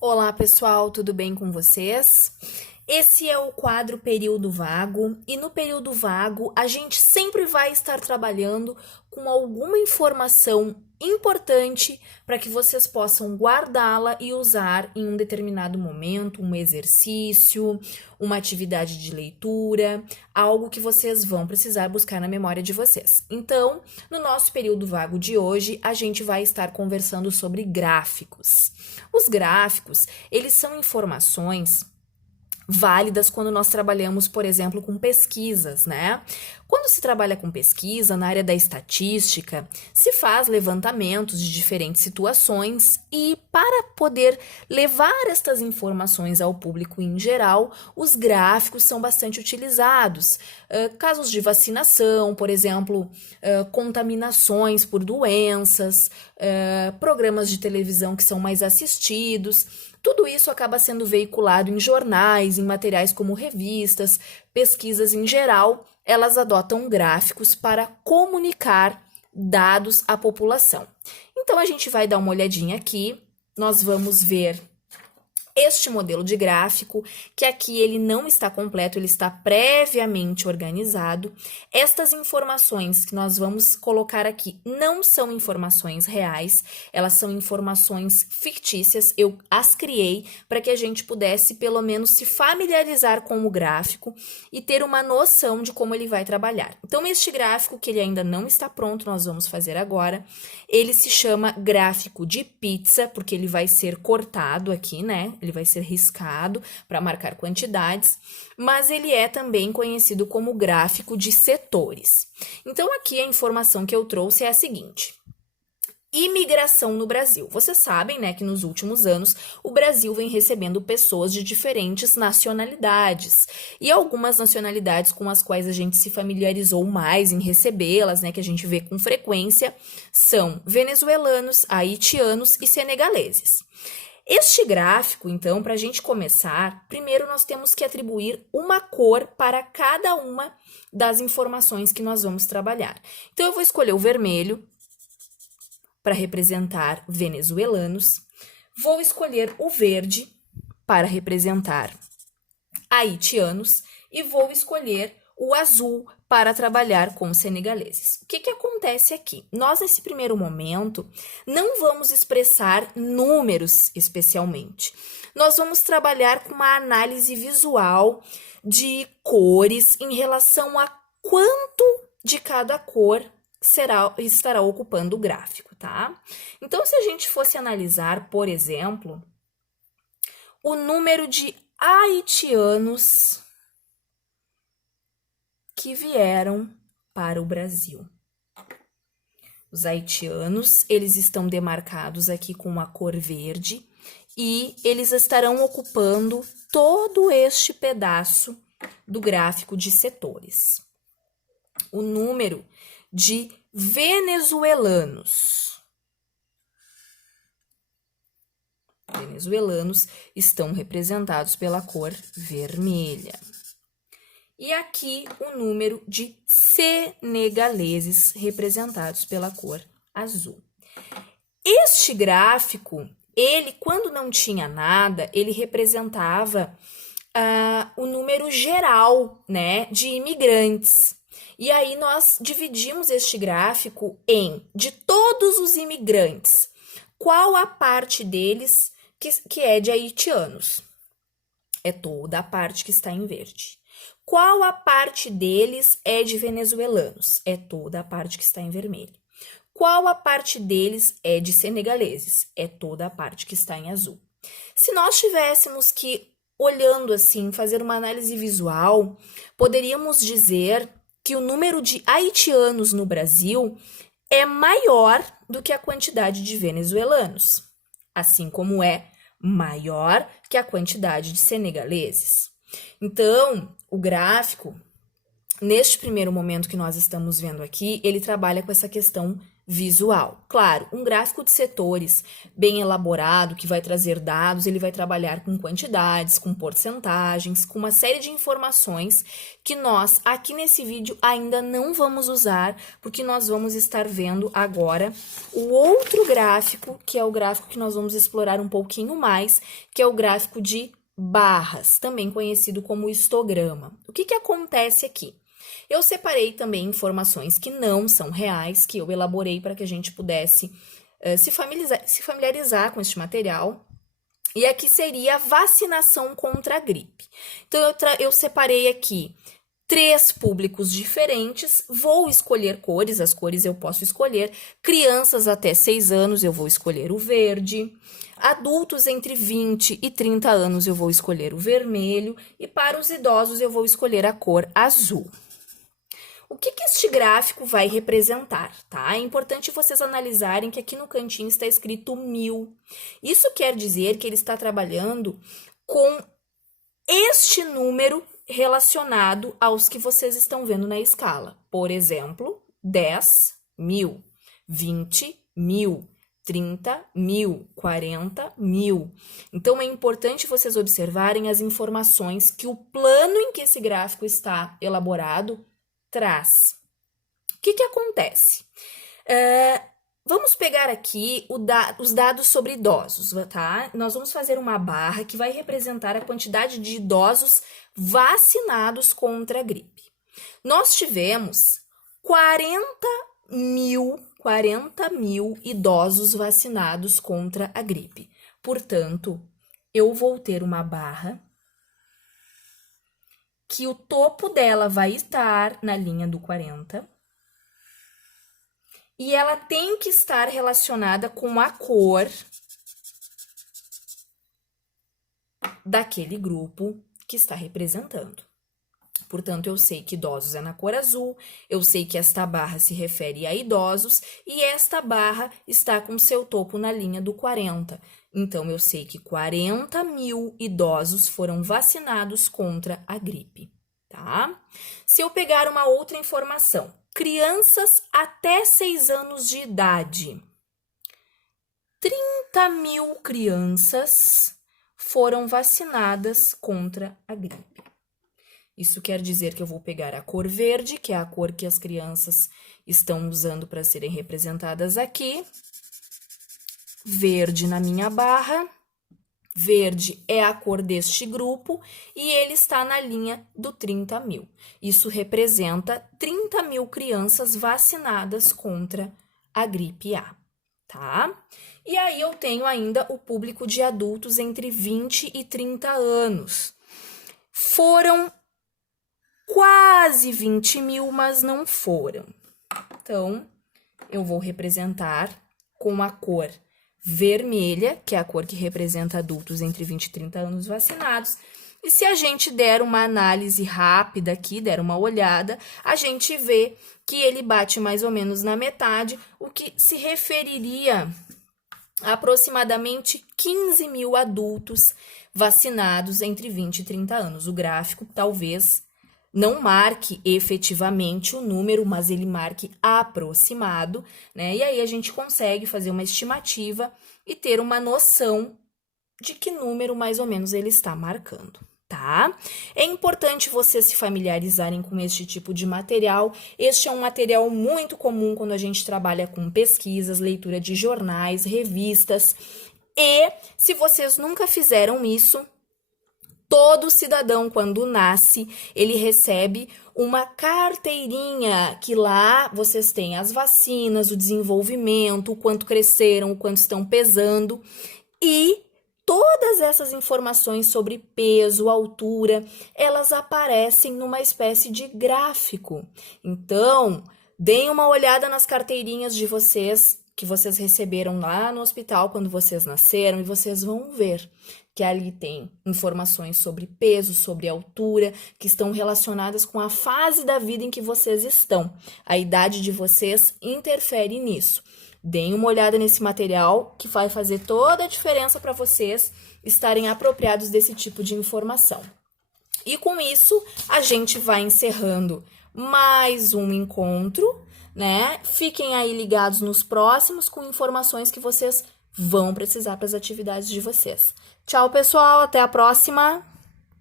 Olá, pessoal, tudo bem com vocês? Esse é o quadro Período Vago, e no período vago a gente sempre vai estar trabalhando com alguma informação importante para que vocês possam guardá-la e usar em um determinado momento, um exercício, uma atividade de leitura, algo que vocês vão precisar buscar na memória de vocês. Então, no nosso período vago de hoje, a gente vai estar conversando sobre gráficos. Os gráficos, eles são informações válidas quando nós trabalhamos, por exemplo, com pesquisas, né? Quando se trabalha com pesquisa na área da estatística, se faz levantamentos de diferentes situações e para poder levar estas informações ao público em geral, os gráficos são bastante utilizados. Casos de vacinação, por exemplo, contaminações por doenças, programas de televisão que são mais assistidos. Tudo isso acaba sendo veiculado em jornais, em materiais como revistas, pesquisas em geral, elas adotam gráficos para comunicar dados à população. Então a gente vai dar uma olhadinha aqui, nós vamos ver este modelo de gráfico, que aqui ele não está completo, ele está previamente organizado. Estas informações que nós vamos colocar aqui não são informações reais, elas são informações fictícias. Eu as criei para que a gente pudesse pelo menos se familiarizar com o gráfico e ter uma noção de como ele vai trabalhar. Então, este gráfico, que ele ainda não está pronto, nós vamos fazer agora. Ele se chama gráfico de pizza, porque ele vai ser cortado aqui, né? Ele vai ser riscado para marcar quantidades, mas ele é também conhecido como gráfico de setores. Então, aqui a informação que eu trouxe é a seguinte: imigração no Brasil. Vocês sabem, né, que nos últimos anos o Brasil vem recebendo pessoas de diferentes nacionalidades. E algumas nacionalidades com as quais a gente se familiarizou mais em recebê-las, né, que a gente vê com frequência, são venezuelanos, haitianos e senegaleses. Este gráfico, então, para a gente começar, primeiro nós temos que atribuir uma cor para cada uma das informações que nós vamos trabalhar. Então, eu vou escolher o vermelho para representar venezuelanos, vou escolher o verde para representar haitianos e vou escolher o azul para trabalhar com senegaleses. O que acontece aqui? Nós, nesse primeiro momento, não vamos expressar números especialmente. Nós vamos trabalhar com uma análise visual de cores em relação a quanto de cada cor estará ocupando o gráfico, tá? Então, se a gente fosse analisar, por exemplo, o número de haitianos que vieram para o Brasil. Os haitianos, eles estão demarcados aqui com a cor verde e eles estarão ocupando todo este pedaço do gráfico de setores. O número de venezuelanos estão representados pela cor vermelha. E aqui o número de senegaleses representados pela cor azul. Este gráfico, ele, quando não tinha nada, ele representava o número geral, né, de imigrantes. E aí nós dividimos este gráfico em, de todos os imigrantes, qual a parte deles que é de haitianos? É toda a parte que está em verde. Qual a parte deles é de venezuelanos? É toda a parte que está em vermelho. Qual a parte deles é de senegaleses? É toda a parte que está em azul. Se nós tivéssemos que, olhando assim, fazer uma análise visual, poderíamos dizer que o número de haitianos no Brasil é maior do que a quantidade de venezuelanos, assim como é maior que a quantidade de senegaleses. Então, o gráfico, neste primeiro momento que nós estamos vendo aqui, ele trabalha com essa questão visual. Claro, um gráfico de setores bem elaborado, que vai trazer dados, ele vai trabalhar com quantidades, com porcentagens, com uma série de informações que nós, aqui nesse vídeo, ainda não vamos usar, porque nós vamos estar vendo agora o outro gráfico, que é o gráfico que nós vamos explorar um pouquinho mais, que é o gráfico de barras, também conhecido como histograma. O que acontece aqui? Eu separei também informações que não são reais, que eu elaborei para que a gente pudesse se familiarizar com este material. E aqui seria a vacinação contra a gripe. Então, eu separei aqui 3 públicos diferentes, vou escolher cores, as cores eu posso escolher. Crianças até 6 anos, eu vou escolher o verde. Adultos entre 20 e 30 anos, eu vou escolher o vermelho. E para os idosos, eu vou escolher a cor azul. O que este gráfico vai representar, tá? É importante vocês analisarem que aqui no cantinho está escrito 1000. Isso quer dizer que ele está trabalhando com este número relacionado aos que vocês estão vendo na escala. Por exemplo, 10.000, 20.000, 30.000, 40.000. Então, é importante vocês observarem as informações que o plano em que esse gráfico está elaborado traz. O que acontece? Vamos pegar aqui os dados sobre idosos, tá? Nós vamos fazer uma barra que vai representar a quantidade de idosos vacinados contra a gripe. Nós tivemos 40.000 idosos vacinados contra a gripe. Portanto, eu vou ter uma barra que o topo dela vai estar na linha do 40 e ela tem que estar relacionada com a cor daquele grupo que está representando. Portanto, eu sei que idosos é na cor azul, eu sei que esta barra se refere a idosos e esta barra está com seu topo na linha do 40. Então, eu sei que 40.000 idosos foram vacinados contra a gripe, tá? Se eu pegar uma outra informação, crianças até 6 anos de idade, 30.000 crianças foram vacinadas contra a gripe. Isso quer dizer que eu vou pegar a cor verde, que é a cor que as crianças estão usando para serem representadas aqui. Verde na minha barra. Verde é a cor deste grupo e ele está na linha do 30.000. Isso representa 30.000 crianças vacinadas contra a gripe A, tá? E aí eu tenho ainda o público de adultos entre 20 e 30 anos. Foram quase 20.000, mas não foram. Então, eu vou representar com a cor vermelha, que é a cor que representa adultos entre 20 e 30 anos vacinados. E se a gente der uma análise rápida aqui, der uma olhada, a gente vê que ele bate mais ou menos na metade, o que se referiria a aproximadamente 15.000 adultos vacinados entre 20 e 30 anos. O gráfico talvez não marque efetivamente o número, mas ele marque aproximado, né? E aí a gente consegue fazer uma estimativa e ter uma noção de que número mais ou menos ele está marcando, tá? É importante vocês se familiarizarem com este tipo de material. Este é um material muito comum quando a gente trabalha com pesquisas, leitura de jornais, revistas. E se vocês nunca fizeram isso, todo cidadão, quando nasce, ele recebe uma carteirinha que lá vocês têm as vacinas, o desenvolvimento, o quanto cresceram, o quanto estão pesando e todas essas informações sobre peso, altura, elas aparecem numa espécie de gráfico. Então, deem uma olhada nas carteirinhas de vocês, que vocês receberam lá no hospital quando vocês nasceram, e vocês vão ver que ali tem informações sobre peso, sobre altura, que estão relacionadas com a fase da vida em que vocês estão. A idade de vocês interfere nisso. Deem uma olhada nesse material que vai fazer toda a diferença para vocês estarem apropriados desse tipo de informação. E com isso, a gente vai encerrando mais um encontro, né? Fiquem aí ligados nos próximos com informações que vocês vão precisar para as atividades de vocês. Tchau, pessoal, até a próxima!